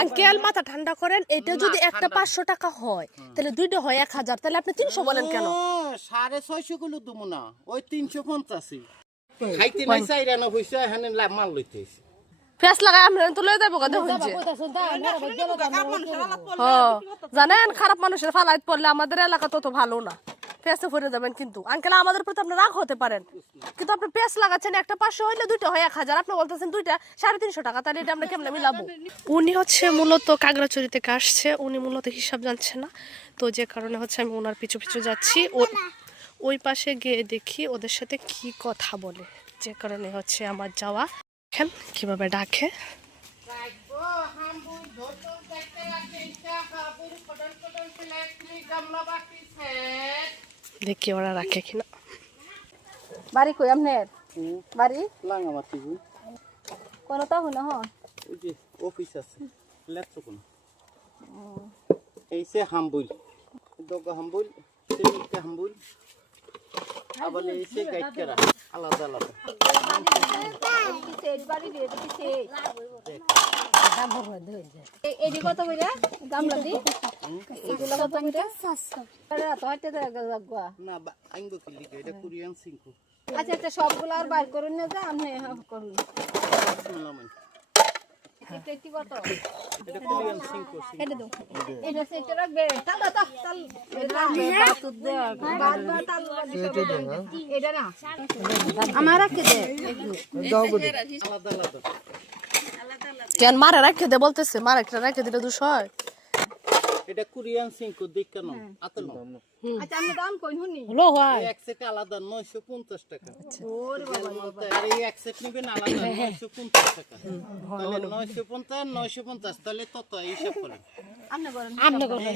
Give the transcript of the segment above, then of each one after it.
Uncle মাথা ঠান্ডা করেন এটা যদি একটা পাঁচশো টাকা হয় তাহলে দুইটা হয় এক হাজার তাহলে আপনি তিনশো বলেন কেন? সাড়ে ছয়শো গুলো দেবো না ওই তিনশো পঞ্চাশই। খাইতে নাই চাইরানো হয়েছে এখানে লা- মাল লইতে ফেস লাগাই আমরা কথা জানেন খারাপ মানুষের ফালাইত পড়লে আমাদের এলাকা তত ভালো না। পেঁচে পড়ে যাবেন কিন্তু। আঙ্কেল আমাদের প্রতি আপনি রাগ হতে পারেন। কিন্তু আপনি পেঁচ লাগাচ্ছেন একটা পাঁচশো হইলে দুইটা হয় এক হাজার। আপনি বলতেছেন দুইটা সাড়ে তিনশো টাকা। তাহলে এটা আমরা কেমনে মিলাবো? উনি হচ্ছে মূলত কাগড়াচুরি থেকে আসছে। উনি মূলত হিসাব জানছে না। তো যে কারণে হচ্ছে আমি ওনার পিছু পিছু যাচ্ছি। ও ওই পাশে গিয়ে দেখি ওদের সাথে কি কথা বলে। যে কারণে হচ্ছে আমার যাওয়া। দেখেন কীভাবে ডাকে। দেখি ওরা রাখে কিনা। বাড়ি কই আপনার বাড়ি? লাঙ্গামাটি গো। কোন তো হন হন ওই যে অফিস আছে লেট্রো কোন। এই সে হাম্বুল দগা হাম্বুল সেদিকে হাম্বুল আবার এই সে গাইড করা আলাদা। আলাদা বাড়ি দিয়ে দিছে এডি কত কইরা? গামলা দি। এগুলো কত কইরা? 700 আরে তো হাইতে লাগবা না আইঙ্গো কি লিখে? এটা কোরিয়ান সিঙ্কু আচ্ছা আচ্ছা সবগুলো আর বাইর করুন না যা আমি করুন। এটা কি কত? এটা কোরিয়ান সিঙ্কু এটা দাও। এটা সেটা রাখবে। তাল দাও তাল তাল। বাতুত দে বাদ বাদ তাল এটা না। আমার রাখতে দে আলাদা আলাদা। কেন মারা রাখে দে বলতেছে, মারা রাখে দিলে দুশো হয়। এটা কোরিয়ান সিঙ্কু দেখ কেন আতল আচ্ছা আমি দাম কই হুনি হলো হয়। এক সেট আলাদা নয়শো পঞ্চাশ টাকা। আর এই এক সেট নিবেন আলাদা নয়শো পঞ্চাশ টাকা। তাহলে নয়শো পঞ্চাশ নয়শো পঞ্চাশ তাহলে তত হিসাব করেন। আপনি করেন।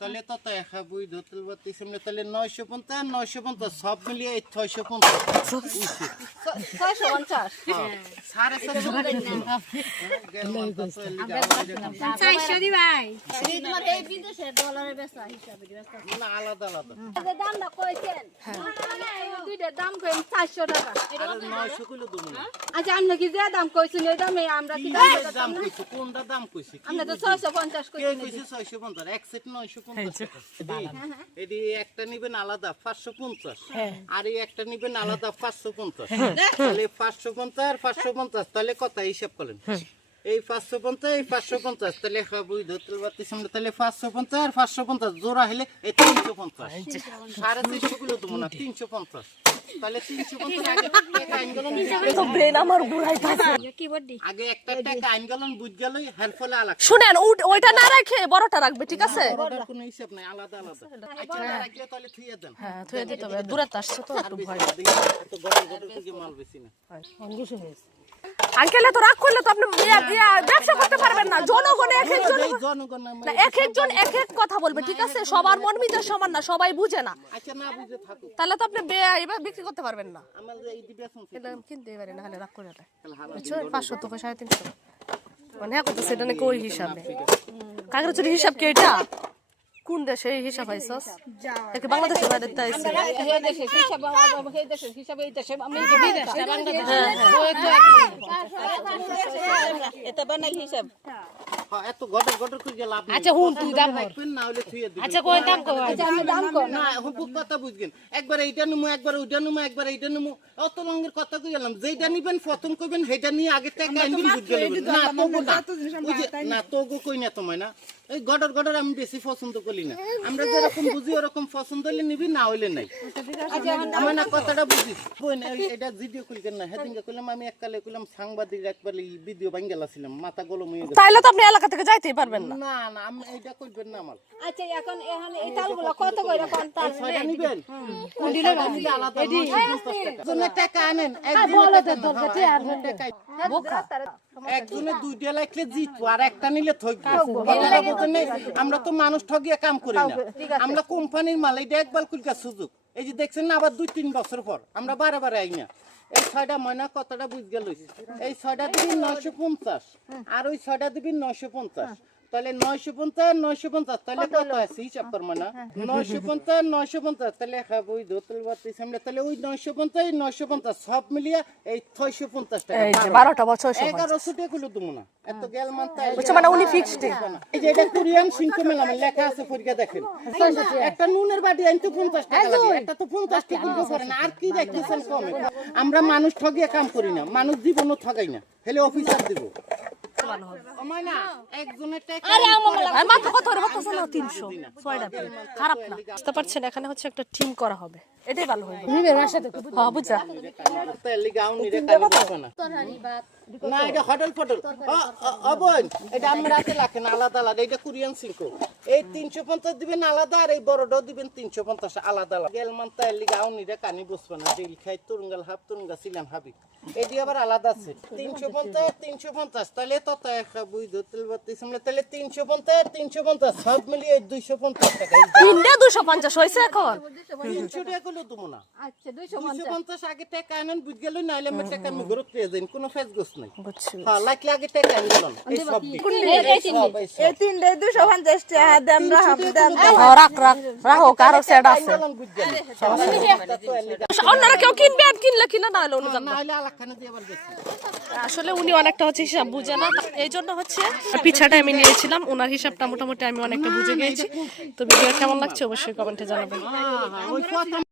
তাহলে তত একা বই ধরতেল বাতি সামনে তাহলে নয়শো পঞ্চাশ নয়শো পঞ্চাশ সব মিলিয়ে এই ছয়শো পঞ্চাশ। উইছে। ছয়শো পঞ্চাশ? হ্যাঁ, সাড়ে সাতশো গেল মাথা তো এর লিগে আবার এটা দাম। তোমার এই বিদেশের ডলারের বেচা। হিসাবে না আলাদা আলাদা। দামটা কইছেন দুইটার দাম কই চারশো টাকা আর নয়শো কিলো দেবো আচ্ছা আপনি কি যে দাম কইছেন ওই দামে আমরা কি কি দাম কইছে কোনটা দাম কইছে? আমরা তো ছয়শো পঞ্চাশ কে কইছি এক সেট। এডি একটা নিবেন আলাদা পাঁচশো পঞ্চাশ। আর এই একটা নিবেন আলাদা পাঁচশো পঞ্চাশ। তাহলে পাঁচশো পঞ্চাশ আর পাঁচশো পঞ্চাশ তাহলে কত হিসাব করেন? এই পাঁচশো পঞ্চাশ এই পাঁচশো পঞ্চাশ। তাহলে বুঝ ধরতে সামনে তাহলে পাঁচশো পঞ্চাশ আর পাঁচশো পঞ্চাশ জোড়া হলে এই তিনশো পঞ্চাশ। সাড়ে তিনশো কিলো দেবো না তিনশো পঞ্চাশ। আলাদা। শুনেন ওইটা না রাখে বড়টা রাখবে ঠিক আছে? কোনো হিসাব নাই আলাদা আলাদা। আচ্ছা না রাখলে তাহলে থুয়ে দেন। হ্যাঁ দিতে হবে দূরে আসছে তো একটু ভয়। আঙ্কেল রাগ করলে তো আপনি ব্যবসা করতে পারবেন না। জনগণ এক একজন না এক একজন এক এক কথা বলবে ঠিক আছে? সবার মন মিজাজ সমান না সবাই বুঝে না। আচ্ছা তাহলে তো আপনি এবার বিক্রি করতে পারবেন না। কিনতে পারে না রাগ করে পাঁচশো তো সাড়ে তিনশো। মানে হ্যাঁ করতেছে এটা নাকি ওই হিসাবে। কাগজ চুরি হিসাব কি এটা কোন দেশে এই হিসাব হয়েছস একে বাংলাদেশে বাইরে তো আইছে এই দেশের হিসাবে আমার এই দেশের হিসাবে এই দেশে। আমি কি বিদেশ এটা বানাই হিসাব। হ্যাঁ, এত গটর গটর করে লাভ নেই। আচ্ছা হুন তুই দাম কর। না হলে থুয়ে দিবেন আচ্ছা কোন দাম কর। আচ্ছা আমি দাম কম না হুবুক কথা বুঝবেন একবার এইটা নিমু একবার ওইটা নিমু একবার এইটা নিমু অত রঙের কথা কই গেলাম যেইটা নিবেন প্রথম কইবেন সেইটা নিয়ে আগে টাকা আনবেন বুঝ গেলেন না তোগো না। ওই যে না কই না তোমায় না। এই গডর গডর আমি বেশি পছন্দ করি না। আমরা যেরকম বুঝি ওরকম পছন্দ হলে নিবি না হইলে নাই। আমার না কথাটা বোন এই- এটা ভিডিও কইলেন না হেদিনকে কইলাম আমি এককালে কইলাম সাংবাদিক একবার ভিডিও বাঙ্গেলা ছিলাম মাথা গলম হয়ে গেছে। তাইলে তো আপনি এলাকা থেকে যাইতেই পারবেন না। না না আমি এইটা কইবেন না আমার। আচ্ছা এখন এখানে এই তালগুলো কত কইরা কোন তাল? ছয়টা নিবেন? আলাদা জন্য টাকা আনেন। একজনের টাকা হ্যাঁ, টাকা- একজনে দুইটা লাগলে জিতবো আর একটা নিলে ঠকবো আমরা তো মানুষ ঠগিয়ে কাম করি না। আমরা কোম্পানির মাল এটা একবার কুলকা সুযোগ। এই যে দেখছেন না, আবার দুই তিন বছর পর। আমরা বারে বারে আই না। এই ছয়টা ময়না কতটা বুঝ গেল এই ছয়টা দিবি নয়শো পঞ্চাশ, আর ওই ছয়টা দিবি নয়শো পঞ্চাশ। তাহলে নয়শো পঞ্চাশ নয়শো পঞ্চাশ তাহলে কত আছে হিসাব করব না নয়শো পঞ্চাশ নয়শো পঞ্চাশ তাহলে খাব ওই দোতল বাতি সামনে। তাহলে ওই নয়শো পঞ্চাশ নয়শো পঞ্চাশ সব মিলিয়ে এই ছয়শো পঞ্চাশ টাকা। বারোটা বছর এগারোশো টাকা গুলো দেবো না এত গেল মানতে মানে উনি ফিক্সড এই যে এটা কোরিয়ান সিংকো মেলাম লেখা আছে পরীক্ষা দেখেন। একটা নুনের বাটি আনতে পঞ্চাশ টাকা লাগে। একটা তো পঞ্চাশ টাকা পারে না। আর কি দেখতেছেন কমে? আমরা মানুষ ঠগিয়ে কাম করি না। মানুষ জীবনও ঠগাই না। হেলে অফিসার দিব। আমার না একজনের টাকা আর মাত্র কত করে বলতেছে তিনশো। ছয়টা। খারাপ না। বুঝতে পারছেন এখানে হচ্ছে একটা টিম করা হবে। এটাই ভালো হবে। হ্যাঁ বুঝা না এটা হোটেল ফটল। অবন এটা আমরা রাতে রাখেন আলাদা আলাদা। এটা কোরিয়ান সিল্ক এই তিনশো পঞ্চাশ দিবেন আলাদা আর এই বড়টাও দিবেন তিনশো পঞ্চাশ আলাদা আলাদা। কানি বসবো না ডিল খাই তুরঙ্গাল হাফ তুরঙ্গা ছিলাম হাবি। এটি আবার আলাদা আছে। তিনশো পঞ্চাশ তিনশো পঞ্চাশ। তাহলে তত বুঝ পারতেছি আমরা তাহলে তিনশো পঞ্চাশ তিনশো পঞ্চাশ। সব মিলিয়ে দুইশো পঞ্চাশ টাকা দুশো পঞ্চাশ হয়েছে এখন। তিনশো টাকা দেবো না। আচ্ছা দুইশো পঞ্চাশ। আগে টাকা আনেন বুঝ গেল নাইলে আমি টাকা আমি ঘরত পেয়ে যাই। কোনো ফেস গোস নাই হ্যাঁ লাগলে আগে টাকা আনি দিলাম এই সব এই সব। এই তিনটে টাকা দাম রাহাম দাম রাখ রাখ। রাখো কারও সেট আছে। আইনলাম বুঝ গেল। সমস্যা তো এর লিগা। অন্যরা কেউ কিনবে আর কিনলে কিনা না হলে অনুযায়ী না হলে আলাখানে দিয়ে আবার বেশি। আসলে উনি অনেকটা হচ্ছে হিসাব বুঝে না এই জন্য হচ্ছে পিছাটা আমি নিয়েছিলাম ওনার হিসাবটা মোটামুটি আমি অনেকটা বুঝে গিয়েছি। তো ভিডিও কেমন লাগছে অবশ্যই কমেন্টে জানাবেন। হ্যাঁ, হ্যাঁ,